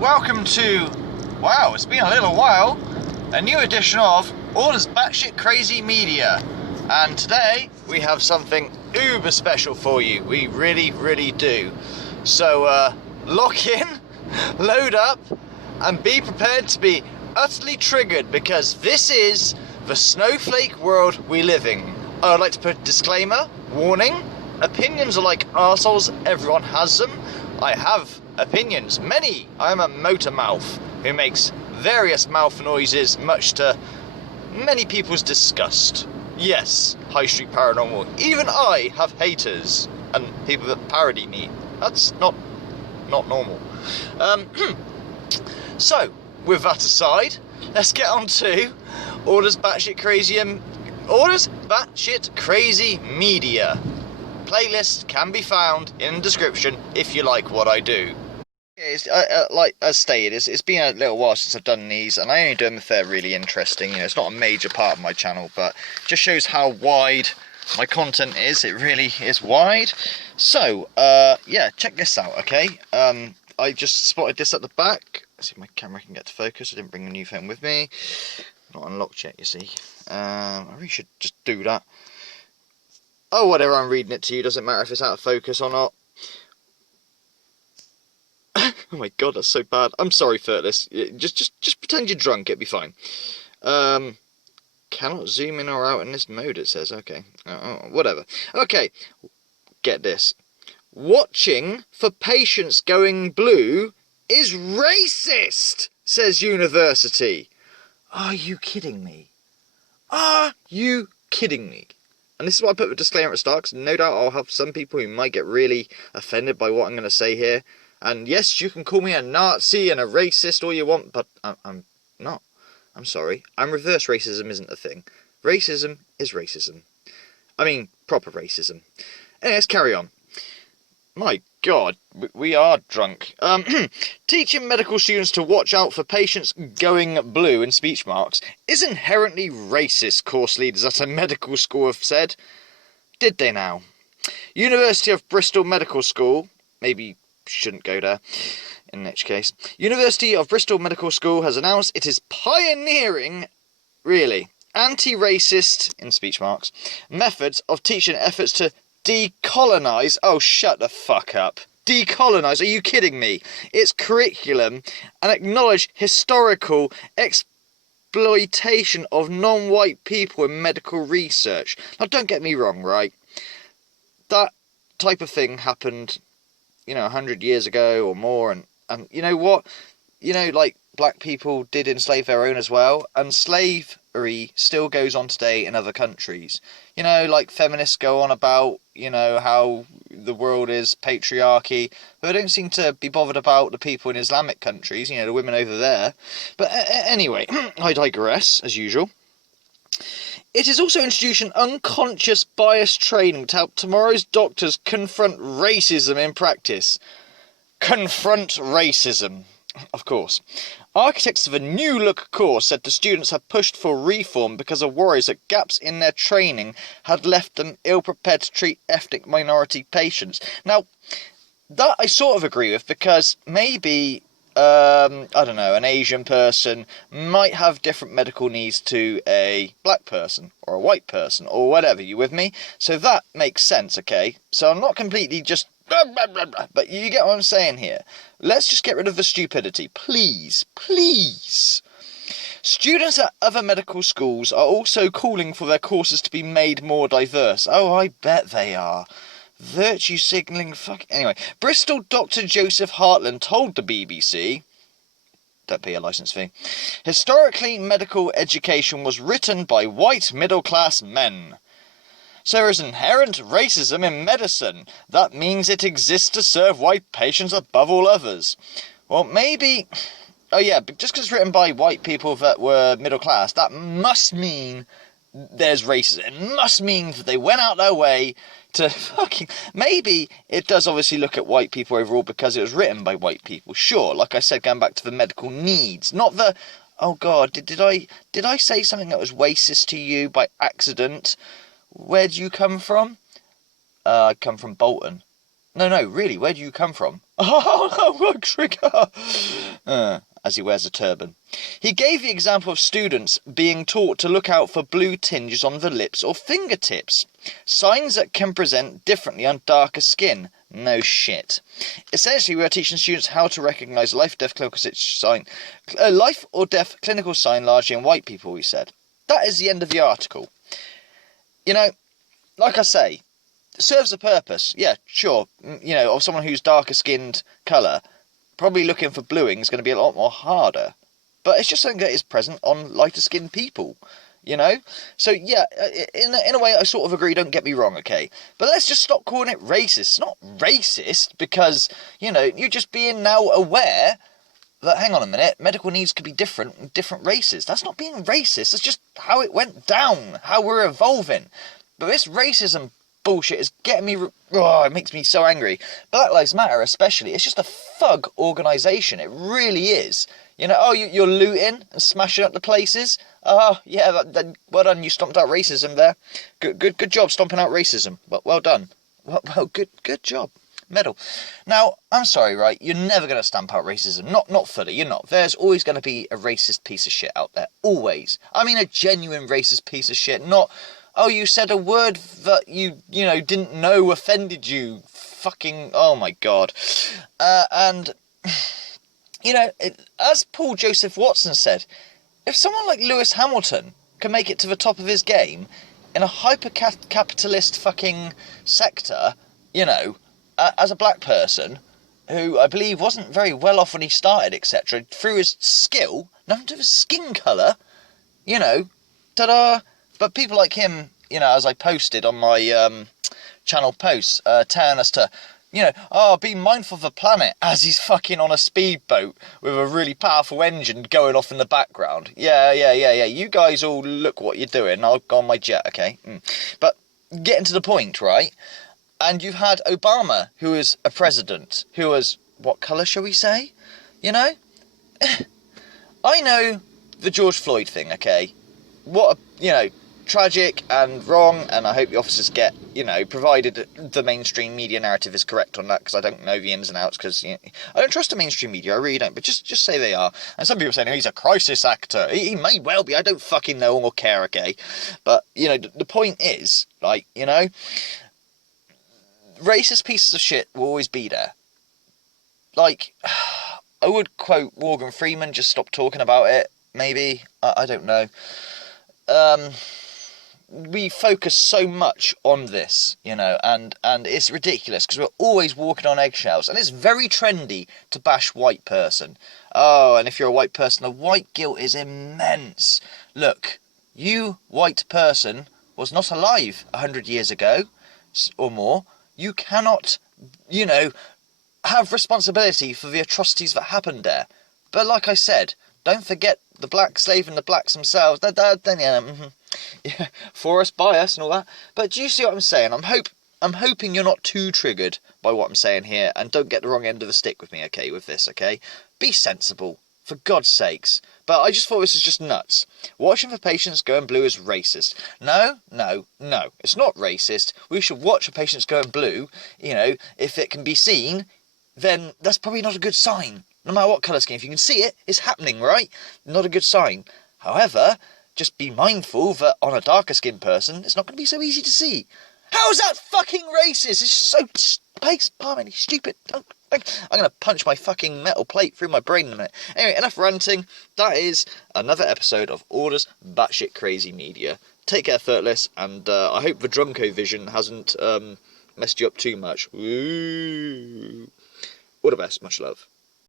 Welcome to, wow, it's been a little while, a new edition of Orders Batshit Crazy Media. And today we have something uber special for you. We really, really do. So lock in, load up, and be prepared to be utterly triggered, because this is the snowflake world we live in. I would like to put a disclaimer, warning, opinions are like arseholes, everyone has them. I have opinions, many. I am a motor mouth who makes various mouth noises, much to many people's disgust. Yes, High Street Paranormal. Even I have haters and people that parody me. That's not normal. So, with that aside, let's get on to Orders Batshit Crazy Media. Playlist can be found in the description if you like what I do. Like as stated, it's been a little while since I've done these, and I only do them if they're really interesting. You know, it's not a major part of my channel, but it just shows how wide my content is. It really is wide. So, yeah, check this out, okay? I just spotted this at the back. Let's see if my camera can get to focus. I didn't bring the new phone with me. Not unlocked yet, you see. I really should just do that. Oh, whatever, I'm reading it to you. Doesn't matter if it's out of focus or not. Oh my god, that's so bad. I'm sorry for this. Just pretend you're drunk, it'll be fine. Cannot zoom in or out in this mode, it says. Okay. Whatever. Okay, get this. Watching for patients going blue is racist, says university. Are you kidding me? Are you kidding me? And this is why I put the disclaimer at the start, because no doubt I'll have some people who might get really offended by what I'm going to say here. And yes, you can call me a Nazi and a racist all you want, but I'm not. I'm sorry. Reverse racism isn't a thing. Racism is racism. I mean, proper racism. Anyway, let's carry on. My god, we are drunk. Teaching medical students to watch out for patients going blue in speech marks is inherently racist, course leaders at a medical school have said. Did they now? University of Bristol Medical School, maybe shouldn't go there in which case. University of Bristol Medical School has announced it is pioneering, really, anti-racist, in speech marks, methods of teaching efforts to decolonise. Oh, shut the fuck up. Decolonise, are you kidding me? Its curriculum and acknowledge historical exploitation of non-white people in medical research. Now, don't get me wrong, right? That type of thing happened, 100 years ago or more, and you know what? Like, black people did enslave their own as well, and slavery still goes on today in other countries. Like feminists go on about, how the world is patriarchy, but they don't seem to be bothered about the people in Islamic countries, the women over there. But anyway, I digress, as usual. It is also introducing unconscious bias training to help tomorrow's doctors confront racism in practice. Confront racism, of course. Architects of a New Look course said the students had pushed for reform because of worries that gaps in their training had left them ill-prepared to treat ethnic minority patients. Now, that I sort of agree with, because maybe, I don't know, an Asian person might have different medical needs to a black person or a white person or whatever. You with me? So that makes sense, okay? So I'm not completely just but you get what I'm saying here. Let's just get rid of the stupidity, please, please. Students at other medical schools are also calling for their courses to be made more diverse. Oh, I bet they are. Virtue signalling, Anyway, Bristol Dr. Joseph Hartland told the BBC, don't pay a licence fee, historically medical education was written by white middle-class men. So there is inherent racism in medicine. That means it exists to serve white patients above all others. Well, maybe... Oh yeah, but just because it's written by white people that were middle class, that must mean there's racism. It must mean that they went out their way to fucking... Maybe it does obviously look at white people overall because it was written by white people. Sure, like I said, going back to the medical needs. Not the... Oh god, did I say something that was racist to you by accident? Where do you come from? I come from Bolton. No, really, where do you come from? Oh, no, trigger! as he wears a turban. He gave the example of students being taught to look out for blue tinges on the lips or fingertips, signs that can present differently on darker skin. No shit. Essentially, we are teaching students how to recognise life or death clinical sign largely in white people, we said. That is the end of the article. You know, like I say, it serves a purpose. Yeah, sure. You know, of someone who's darker skinned colour, probably looking for bluing is going to be a lot more harder. But it's just something that is present on lighter skinned people, you know? So, yeah, in a way, I sort of agree, don't get me wrong, okay? But let's just stop calling it racist. It's not racist because, you know, you're just being now aware that, hang on a minute, medical needs could be different in different races. That's not being racist. It's just how it went down, how we're evolving. But this racism bullshit is getting me... Oh, it makes me so angry. Black Lives Matter especially, it's just a thug organisation. It really is. You know, oh, you're looting and smashing up the places? Oh, yeah, well done, you stomped out racism there. Good job stomping out racism. Well done. Well, good job. Medal. Now, I'm sorry, right? You're never going to stamp out racism. Not fully, you're not. There's always going to be a racist piece of shit out there. Always. I mean a genuine racist piece of shit, not... Oh, you said a word that you know, didn't know offended you. Fucking, oh my God. And, you know, as Paul Joseph Watson said, if someone like Lewis Hamilton can make it to the top of his game in a hyper-capitalist fucking sector, you know, as a black person, who I believe wasn't very well off when he started, etc., through his skill, nothing to do with his skin colour, you know, ta-da. But people like him, you know, as I posted on my channel posts, telling us to, you know, oh, be mindful of the planet as he's fucking on a speedboat with a really powerful engine going off in the background. Yeah. You guys all look what you're doing. I'll go on my jet, okay? But getting to the point, right? And you've had Obama, who is a president, who was, what colour shall we say? You know? I know the George Floyd thing, okay? What, you know, tragic and wrong, and I hope the officers get, you know, provided the mainstream media narrative is correct on that, because I don't know the ins and outs, because, you know, I don't trust the mainstream media, I really don't, but just say they are. And some people are saying, oh, he's a crisis actor. He may well be, I don't fucking know or care, okay? But, you know, the point is, like, you know, racist pieces of shit will always be there. Like, I would quote Morgan Freeman, just stop talking about it, maybe, I don't know. We focus so much on this, you know, and it's ridiculous because we're always walking on eggshells, and it's very trendy to bash white person. Oh, and if you're a white person, the white guilt is immense. Look, you, white person, was not alive 100 years ago or more. You cannot, you know, have responsibility for the atrocities that happened there. But like I said, don't forget the black slave and the blacks themselves. Yeah, for us, by us and all that. But do you see what I'm saying? I'm hoping you're not too triggered by what I'm saying here, and don't get the wrong end of the stick with me, okay, with this, okay? Be sensible, for God's sakes. But I just thought this was just nuts. Watching for patients going blue is racist. No, it's not racist. We should watch for patients going blue. You know, if it can be seen, then that's probably not a good sign. No matter what colour scheme, if you can see it, it's happening, right? Not a good sign. However, just be mindful that on a darker skinned person, it's not going to be so easy to see. How's that fucking racist? It's so palming, stupid. I'm going to punch my fucking metal plate through my brain in a minute. Anyway, enough ranting. That is another episode of Orders Batshit Crazy Media. Take care, Thirtless, and I hope the DRUNKO-VISION hasn't messed you up too much. Ooh. All the best, much love.